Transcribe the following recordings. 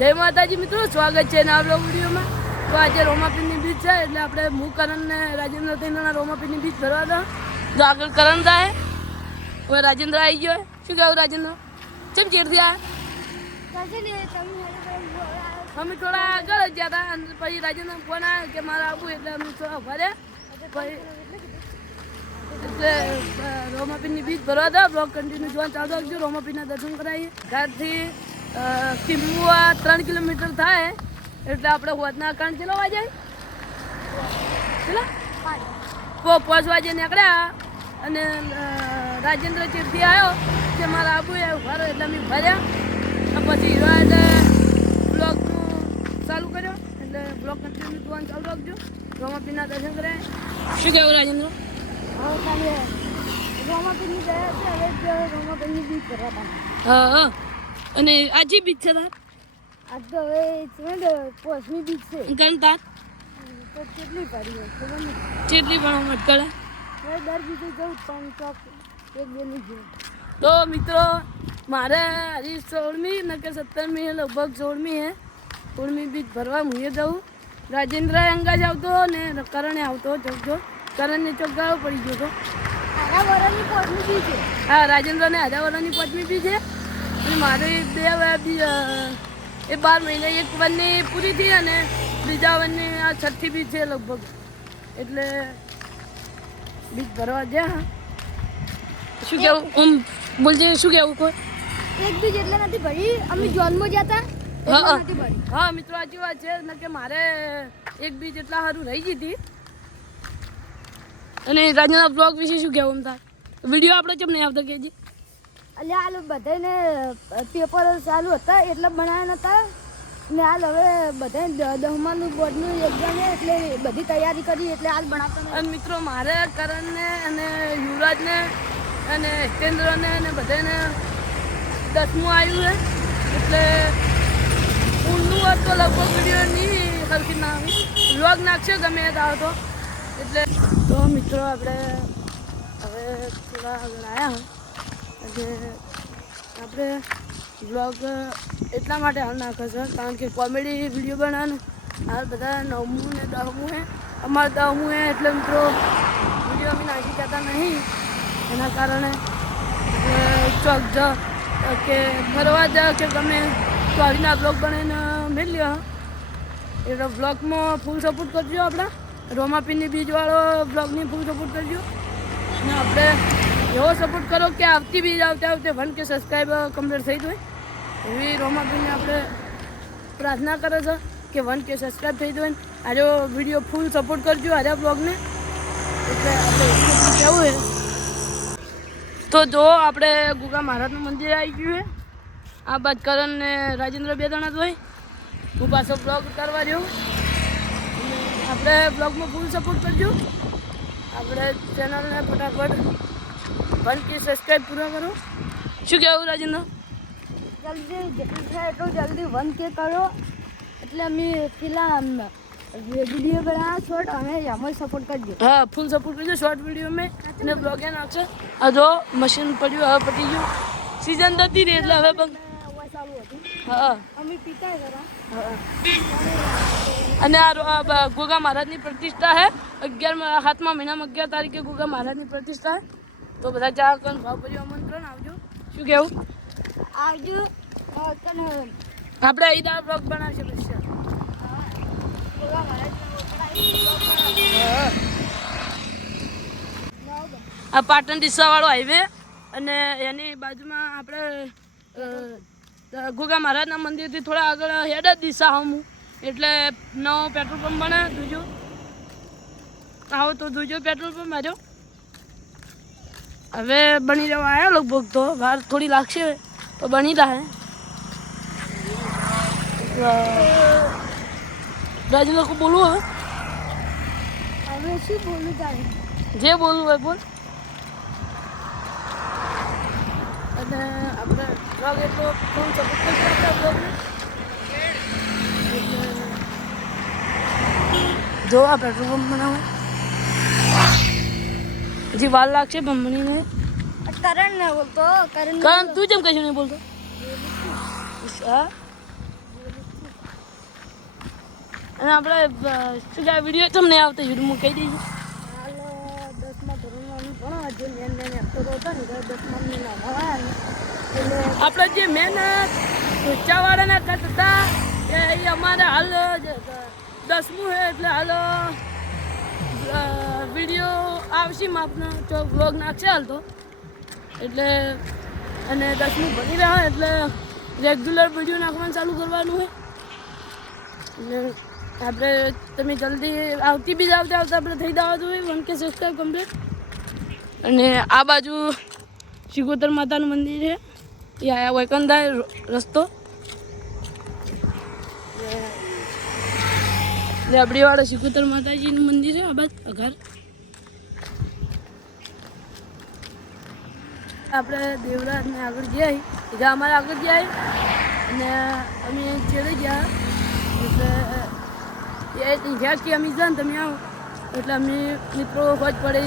જય માતાજી મિત્રો, સ્વાગત છે નવા બ્લોગ વિડીયોમાં। તો આજે રોમાપીરની બીચ છે એટલે આપણે હું કરણ ને રાજેન્દ્ર થઈને રોમાપીરની બીચ ભરવા દો। જો આગળ કરણ થાય હવે રાજેન્દ્ર આવી ગયો। શું કહેવું રાજેન્દ્ર? ચમ ચેડથી આ અમે થોડા આગળ જ ગયા હતા અને પછી રાજેન્દ્ર ફોન આવ્યો કે મારે આવવું એટલે અમે થોડા ઉભા રહ્યા। પછી એટલે રોમાપીરની બીચ ભરવા દો। બ્લોગ કન્ટિન્યુ જોવાનું ચાલુ રાખજો। રોમાપીરના દર્શન કરાવીએ। ઘરથી કિંબુઆ 3 કિલોમીટર થાય એટલે આપણે હોદના કાંડ ચલો વાગે ચલો 5 વાગે નીકળ્યા અને રાજેન્દ્ર ચીરથી આવ્યો કે મારા આબુ ઉભા એટલે અમે ભર્યા। પછી હીરો એટલે બ્લોગનું ચાલુ કર્યો એટલે બ્લોગ કન્ટિન્યુ જોવાનું ચાલુ રાખજો। રોમાપીરના દર્શન કરે। શું કહેવું રાજેન્દ્ર? રોમાપીની ગયા છે હવે રોમાપીની બીચ ભરવા। હા અને આજે બીચ છે તાર? આજ તો હવે પોસમી બીચ છે કણ તાર તો કેટલી પડી ખબર નહીં કેટલી પણ મટકળે દર બીજે જવું પણ ચોક એક બે નહીં જવું। તો મિત્રો મારે હજી 16મી ને કે 17મી હે લગભગ 16મી હે 16મી બીચ ભરવા હું જાઉં। રાજેન્દ્ર અંગાજ આવતો ને કરણે આવતો ચોક કરણને ચોક ગાળો પડી ગયો તો। આધાવરાની પોસમી બીચ છે। હા રાજેન્દ્રને આધાવરાની પોસમી બીચ છે અને મારે 12 મહિને એક વનની પૂરી થઈ અને બીજા વનની આ 6ઠી બીચ છે લગભગ એટલે બીચ ભરવા ગયા। શું કેવું બોલજે શું કેવું કોઈ એક બીચ એટલે નથી ભરી અમે જોનમાં ગયા હતા। હા મિત્રો સાચી વાત છે ને કે મારે એક બીચ એટલા સારું રહી ગઈ હતી। અને રાજના બ્લોગ વિશે શું કહેવું તાર? વિડીયો આપણે કેમ નહીં આવતા કેજી? એટલે હાલ બધાને પેપર ચાલુ હતા એટલે બનાવ્યા નતા ને હાલ હવે બધા 10માનું બોર્ડનું એક્ઝામ છે એટલે બધી તૈયારી કરી એટલે હાલ બનાવતા અને મિત્રો મારે કરણને અને યુવરાજને અને હિતેન્દ્રને અને બધાને 10મું આવ્યું છે એટલે ઊંડું હોત તો લગભગ વિડીયો નહીં સરખી ના આવી વ્લોગ નાખશે ગમે એ આવો તો એટલે તો મિત્રો આપણે હવે થોડા આગળ આવ્યા એટલે આપણે બ્લોગ એટલા માટે હાલ નાખે છે કારણ કે કોમેડી વિડીયો બનાવવાનું હાલ બધા 9મું ને 10મું છે અમારે 10મું છે એટલે મિત્રો વિડીયો અમે નાખી જતા નહીં એના કારણે ચોક જ કે ફરવા જ કે ગમે તો આવીના બ્લોગ બનાવીને મેળ્યો એટલે બ્લોગમાં ફૂલ સપોર્ટ કરજો। આપણા રોમાપીની બીજવાળો બ્લોગની ફૂલ સપોર્ટ કરજો અને આપણે એવો સપોર્ટ કરો કે આવતી બીજ આવતે 1K સબસ્ક્રાઈબ કમ્પ્લીટ થઈ જાય એવી રોમાપીને આપણે પ્રાર્થના કરે છે કે 1K સબસ્ક્રાઈબ થઈ જાય। આજે વિડીયો ફૂલ સપોર્ટ કરજો આજે બ્લોગને એટલે આપણે કેવું છે તો જો આપણે ગુગા મહારાજનું મંદિર આવી ગયું છે। આ બાદ કરણ ને રાજેન્દ્ર 2 જણા હોય હું પાછો બ્લોગ કરવા રહ્યો આપણે બ્લોગમાં ફૂલ સપોર્ટ કરજો। આપણે ચેનલને ફટાફટ 1K સબસ્ક્રાઈબ પૂરા કરો। શું કહેવું રાજેન્દ્ર? જલ્દી જેટલું થાય એટલું જલ્દી 1K કરો એટલે અમે પેલા વિડીયો બનાવ્યા શોર્ટ અમે એમાં સપોર્ટ કરજો। હા ફૂલ સપોર્ટ કરજો શોર્ટ વિડીયો મેં અને બ્લોગ એ નાખશે। આ જો મશીન પડ્યું હવે પતી ગયું સિઝન નથી રહી એટલે હવે બંધ ચાલુ હતું। હા અમે પીતા ખરા અને આ ગોગા મહારાજની પ્રતિષ્ઠા છે 7મા મહિનામાં 11 તારીખે ગોગા મહારાજની પ્રતિષ્ઠા છે તો બધા ચા કન ભાવભર્યું આમંત્રણ આવજો। શું કહેવું? આવજો આપણે ઈદા બ્લોગ બનાવશે પછી ગોગા મહારાજ આ પાટણ ડીસાવાળો હાઈવે અને એની બાજુમાં આપણે ગોગા મહારાજના મંદિરથી થોડા આગળ હેડ જ દિશા હમું એટલે નવો પેટ્રોલ પંપ બને જોજો આવો તો જોજો પેટ્રોલ પંપ આવ્યો હવે બની જવા આવ્યો લગભગ તો વાર થોડી લાગશે તો બની રહે। રાજેન્દ્ર को બોલવું હવે શું બોલું તારે જે બોલવું હોય બોલ। અને આપણે બ્લોગ એટલો ફૂલ સપોર્ટ કરજો આપણા બ્લોગને જો આ પેટ્રોલ પંપ બનાવે હજી વાર લાગશે પણ બનીને। કરણ ને બોલતો કરણ તું જેમ કશું નહીં બોલતો હા અને આપણે શું કહેવાય વિડીયો તમને આવતો યુટ્યુબમાં કહી દઈશું. હાલ 10મા ધોરણમાં ભણવા જે મેન એક્ટરો હતા ને 10મા એટલે આપણે જે મેન ઊંચાવાળાના કટ હતા એ અમારે હાલ 10મું છે એટલે હાલ વિડીયો આવશે માપનો તો વ્લોગ નાખશે હાલ તો એટલે અને 10મું ભણી રહ્યા એટલે રેગ્યુલર વિડીયો નાખવાનું ચાલુ કરવાનું હોય એટલે આપણે તમે જલ્દી આવતી બી આવતા આપણે થઈ જવા જોઈએ 1K સબસ્ક્રાઈબ કમ્પ્લીટ. અને આ બાજુ શિકોતર માતાનું મંદિર છે એ આયા વૈકંઠાય રસ્તો લેબડીવાળા શિકોતર માતાજીનું મંદિર છે આ બાજુ ઘર. આપણે દેવરાજને આગળ ગયા એટલે અમારે આગળ ગયા અને અમે ચેડે ગયા એટલે એ ત્યાં કે અમે જાણ તમે આવો એટલે અમે મિત્રો હોજ પડે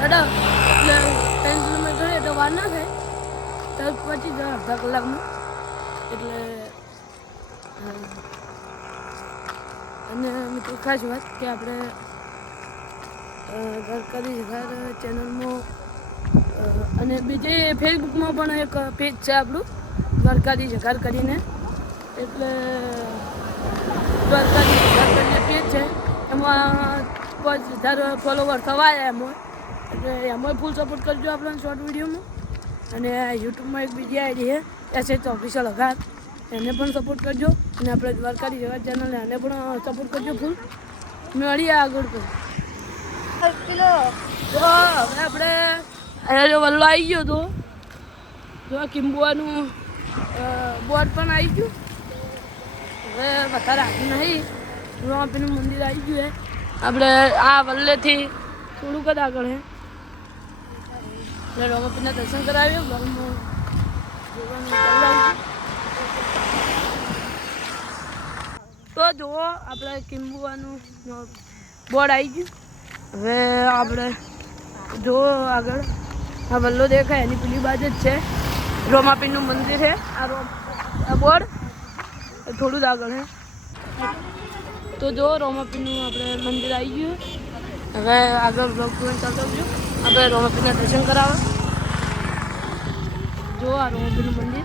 હેડા એટલે 3 કિલોમીટર એટલે વાર ના થાય તો પહોંચી જાય અડધા કલાકમાં એટલે અને મિત્રો ખાસ વાત કે આપણે ઘરકારી ઘર ચેનલમાં અને બીજે ફેસબુકમાં પણ એક પેજ છે આપણું દ્વારકાધી જગાર કરીને એટલે દ્વારકાધી જગાર કરીને પેજ છે એમાં 5000 ફોલોવર થવાય એમાં એટલે એમાં ફૂલ સપોર્ટ કરજો આપણને શોર્ટ વિડીયોમાં. અને યુટ્યુબમાં એક બીજી આઈડી છે SS ઓફિશિયલ અઘાર એને પણ સપોર્ટ કરજો અને આપણે દ્વારકાધી જગાર ચેનલ એને પણ સપોર્ટ કરજો ફૂલ. મળીએ આગળ તો કિલો તો હવે આપણે અહીંયા જો વલ્લો આવી ગયો તો જો કિંબુવાનું બોર્ડ પણ આવી ગયું. હવે વધારે આવ્યું નહીં રોમાપીનું મંદિર આવી ગયું છે આપણે આ વલ્લેથી થોડુંક જ આગળ છે એટલે રોમાપીના દર્શન કરાવ્યું ગળમાં જોવાનું તો જુઓ આપણે કિંબુવાનું બોર્ડ આવી ગયું. હવે આપણે જો આગળ આ વલ્લો દેખાય એની પેલી બાજુ જ છે રોમાપીરનું મંદિર છે. આ બોર્ડ થોડું જ આગળ છે તો જો રોમાપીરનું આપણે મંદિર આવી ગયું. હવે આગળ બ્લોગ ચાલતો આપણે રોમાપીરના દર્શન કરાવવા જો આ રોમાપીરનું મંદિર